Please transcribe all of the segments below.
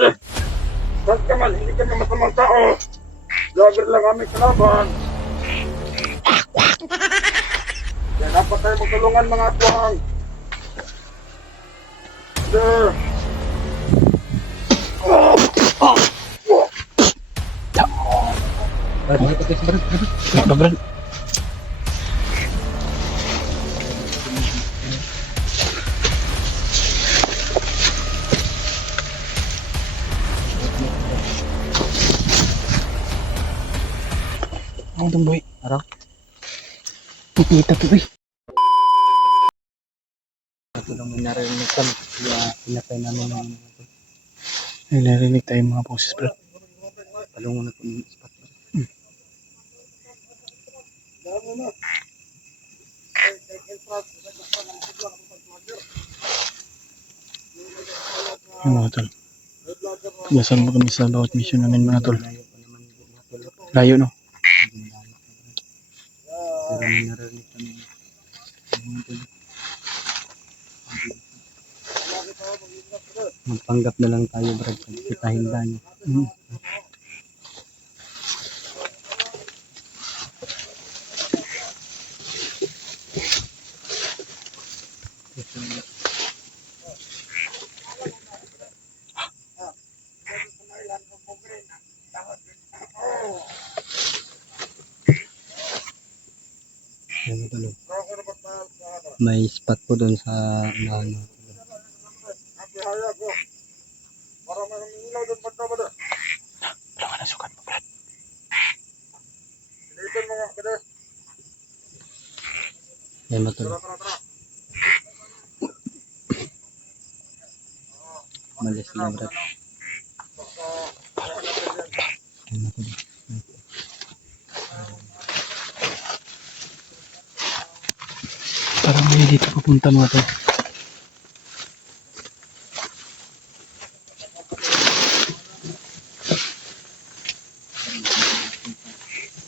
Saan ka man, hindi kami masamang tao. Vlogger lang kami kalaban. Kaya dapat tayo magtulungan mga tuwang. Sir. Brad. Ang tumboy. Arang. Kikita to eh. Ito lang may narinig kami. Kaya pinatay namin ng mga ito. May narinig tayo mga boses, bro. Palungo na ito ng spot. Yung mga tol. Tugasan mo kami sa bawat mission namin mga tol. Layo no? Pero may narinig kami. Magpanggap na lang tayo, bro. Pagkitahin tayo. May spot po doon sa ano. Para mangilaw doon pagkabada. Wala ka na sukat mo, Brad. Sinipan mga kadas. Yan mo to. Malis na, Brad. Yan mo to. Parang may dito pupunta mga to.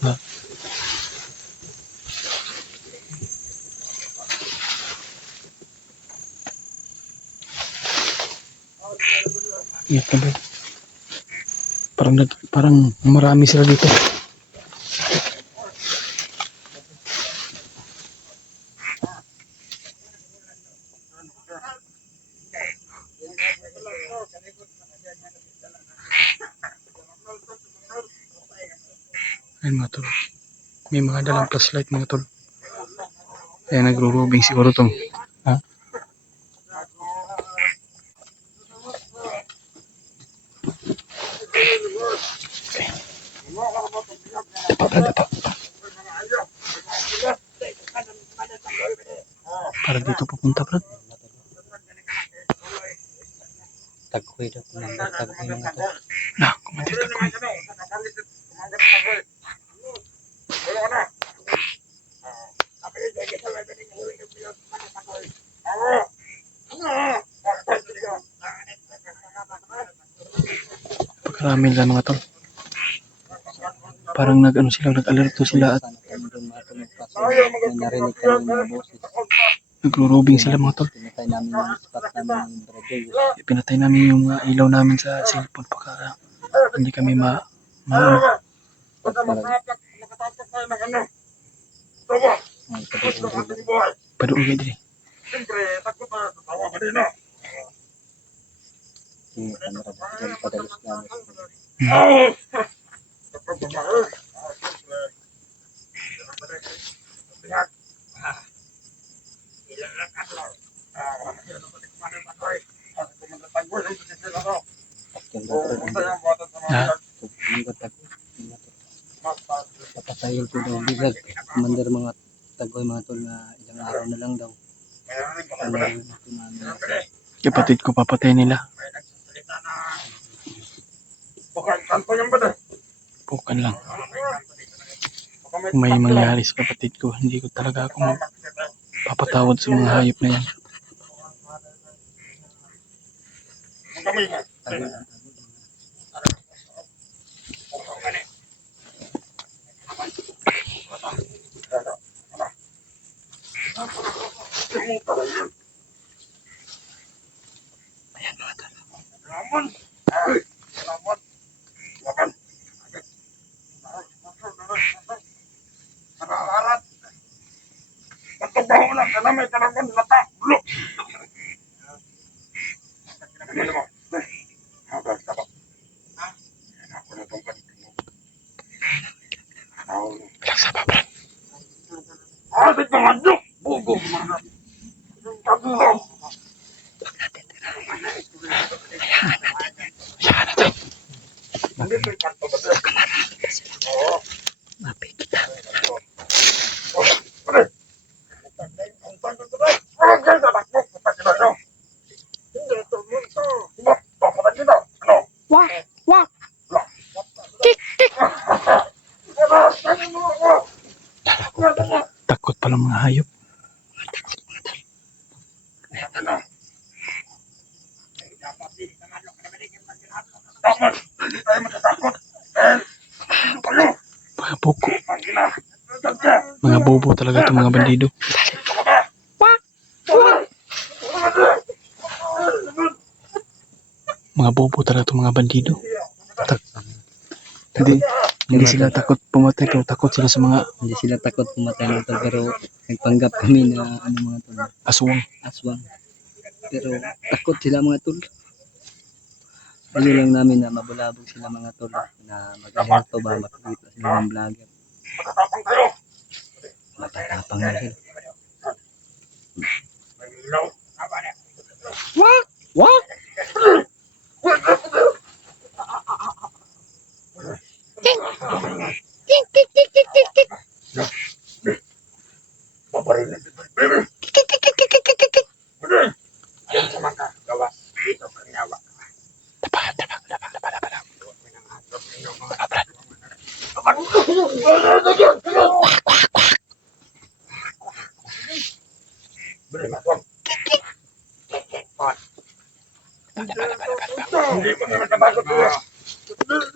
Ha? Ingat ka, Brad. Parang marami sila dito. Ayun mga tol. May mga dalang flashlight mga tol. Kaya nagro-robing siguro tong. Ha? Okay. Dapa. Para dito pupunta, Brad. Tagkoy daw. Tagkoy mga tol. Nah, kumandir tagkoy. Pagkarami lang mga tol. Parang nag-alerto sila at narinig kami mga boses. Nagro-robing sila mga tol. Pinatay namin yung spot namin ng Brad. Pinatay namin yung ilaw namin sa cellphone baka hindi kami paduugay din. Siyempre, takot na tawa ka din, no? Padalos namin. Papatayin ko daw bigag. Commander mga tagoy mga tol na ilang araw na lang daw. Kapatid ko papatay nila. Bukan lang. Kung may mangyari sa kapatid ko, hindi ko talaga ako papatawad sa mga hayop na yan. Ayan mga tol. Asit mga duk! Bugo mga! Taglaw! Saan natin? Hindi ko ikanto ba dyan? Oo. Mapi kita. Pare! Ang tanto ko dyan! Ang ganda na po! Kapag nyo! Hindi ito multo! Diba? Kapag nyo! Ano? Wak! Wak! Lah! Kik! Kik! Ano? Tanto mo ako! Takot pala mga hayop. Ano? Dapat! Hindi tayo matatakot! Eh! Ano kayo? Mga buko. Ang gina! Tagka! Mga bobo talaga itong mga bandido. Mga bobo talaga itong mga bandido. Hindi, hindi sila takot pumatay pero takot sila sa mga Hindi sila takot pumatay ng tol, pero nagpanggap kami na ano mga tol, aswang. aswang. Pero takot sila mga tol. Ayun lang namin na mabulabog sila mga tol, na mag-alerto ba, makikita sila ng vlogger. Matatapang kayo! Matatapang na sila. May ilaw! Wak! Wak! Paparilin dito. Ayun sa mga gawas. Dito kanyawa. Tapak, tapak, tapak, tapak, tapak. Beri masuk. Hindi ko naman nabagot ko.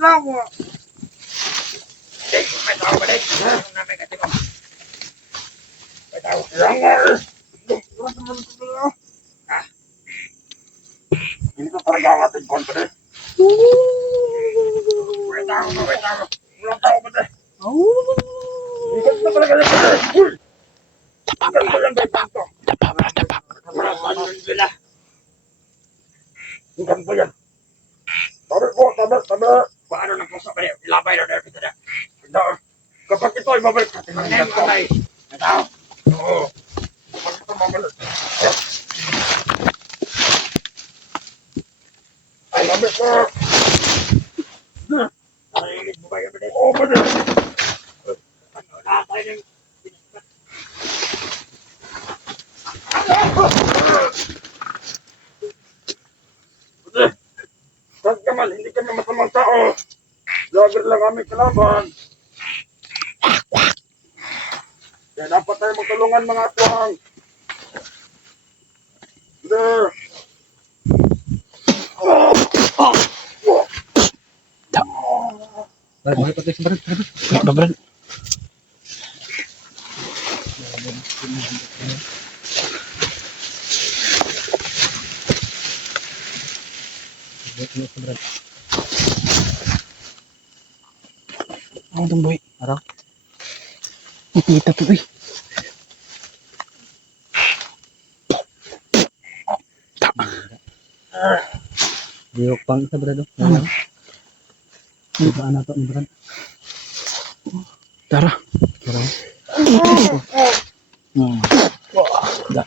Lawa. May tao ba dahil? May kasi ko. May tao. Yang Hindi ko talaga ang ating kontra eh. May tao ba? May tao. Walang tao ba dahil? Hindi ko talaga yan. Tapak, Ganito lang dahil tanto. tapak, tapak. Bukan po yan. Tabi po, tabi. Paano na po sa kanya? Ilabay na dahil kita na. Ito, kapag ito ay mabalik natin ng ganito. Ito. Oo. Kapag ito mabalik. Ay, mabalik ko. Narinig mo ba yan? Oo, mabalik. Wala tayo ng... Saan ka man, hindi kami masamang tao. Vlogger lang kami kalaban. Kaya dapat tayo magtulungan mga aswang. Hindi. Bakit patay si Brad? Babrad. Ano itong boy? Araw? Nakita to eh. Diok pang isa Brad. Ano? Diba na to ni Brad? Tara. Pero Hmm. Da.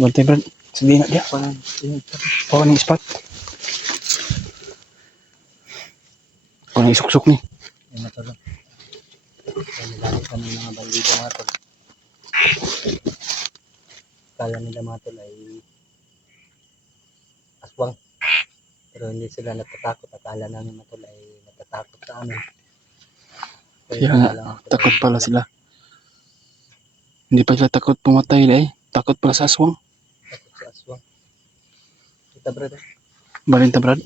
Bantay Brad. Sige nga dia. Pawa ng spot. Pawa ng isuksok ni. ay matulog. Kaya nilali kami mga bandido mga tol. Kala nila mga tol ay aswang. Pero hindi sila natatakot. Akala namin mga tol ay natatakot sa amin. Kaya nga, takot pala sila. Hindi pa sila takot pumatay eh. Takot pala sa aswang. Takot sa aswang. Kita Brad. Balinta Brad.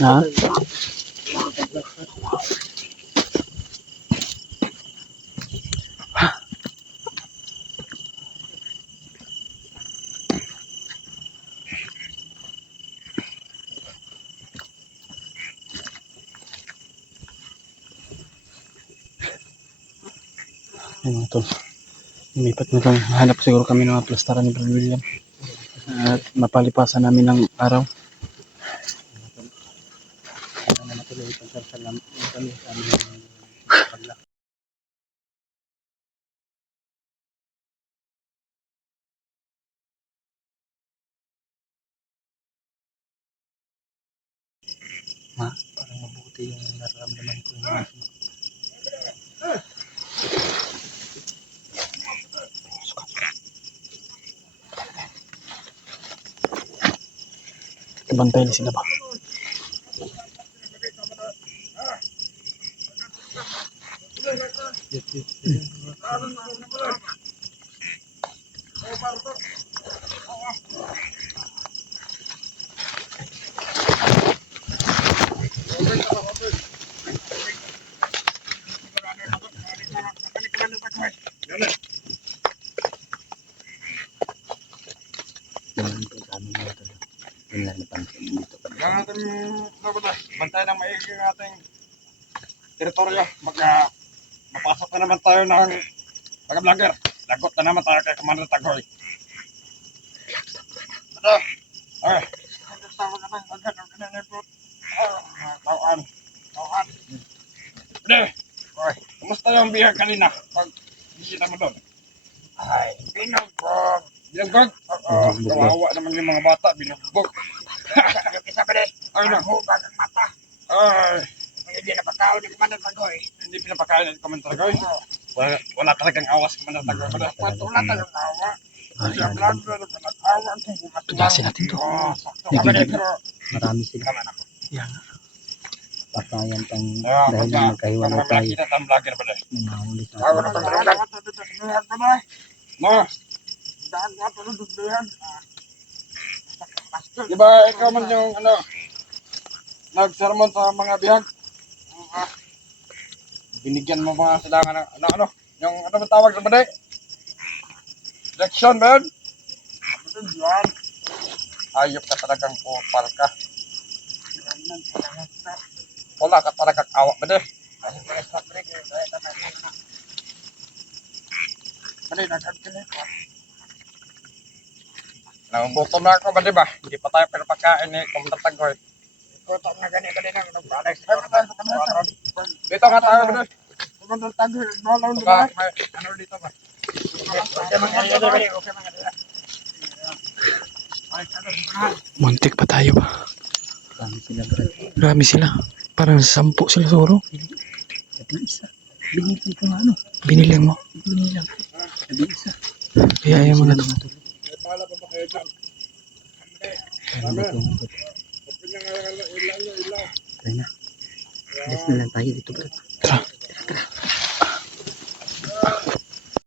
Ha? Ayun mga tol. Lumipat na lang. Hanap siguro kami ng mga plastaran ni Brad William. At mapalipasan namin ng araw. Sana matuloy pagsasalam kami sa aming paglaki. Parang mabuti yung nararamdaman ko yung Ibantay na sila ba? naman po sa amin mga tol. Yun lang napansin dito kami. Kaya natin, bantay ng maigi ng ating teritoryo. Mapasok na naman tayo ng mga vlogger. Lagot na naman tayo kay Commander Tagoy. Ano? Ay. Tawaan. Pre, oy, kumusta yung bihag kanina? Pag bisita mo doon? Ay, binugbog. Binugbog? Oo, kawawa naman yung mga bata, binugbog. Yung isa pa rin, ay hubag ang mata. Ay, hindi napakaon ng Commander Tagoy. Hindi pinapakain ng Commander Tagoy? Wala talagang awas Commander Tagoy. Wala talagang awa. Kasi ang vlogger, nag-awa kung bumat lang. Tugasin natin to. Oo, sakto ka ba rin, pero Marami sila. Yan. Patayan pang Kaya, dahil na magkahiwalay tayo. nakita tayong vlogger ba rin? Nanahuli sa Ako na atin. pagdagan. No. Di ba ikaw man yung nagsermon sa mga bihag? Binigyan mo mga sila ng yung ba tawag sa bade? Leksyon ba yun? Ayop ka talagang kupal ka. Wala ka talagang awak bade. Nagugutom na ako ba, di ba? Hindi pa tayo pinapakain ni Commander Tagoy. Gutom na ganito din ang nagpalag. Dito nga tayo ba, Commander Tagoy, balaw na ba? Ano dito ba? Okay mga dito ba? Okay mga dito. Muntik pa tayo ba? Marami sila Brad. Marami sila. Parang 10 sila siguro. Sabi isa. Binigay ko nga ano. Binili mo. Binigay lang. Sabi isa. Kaya ayaw mo na to. Pala pa ba kayo dyan? Ano ba itong ito? Open nyo nga ilaw. Try na. Alis na lang tayo dito Brad. Tara.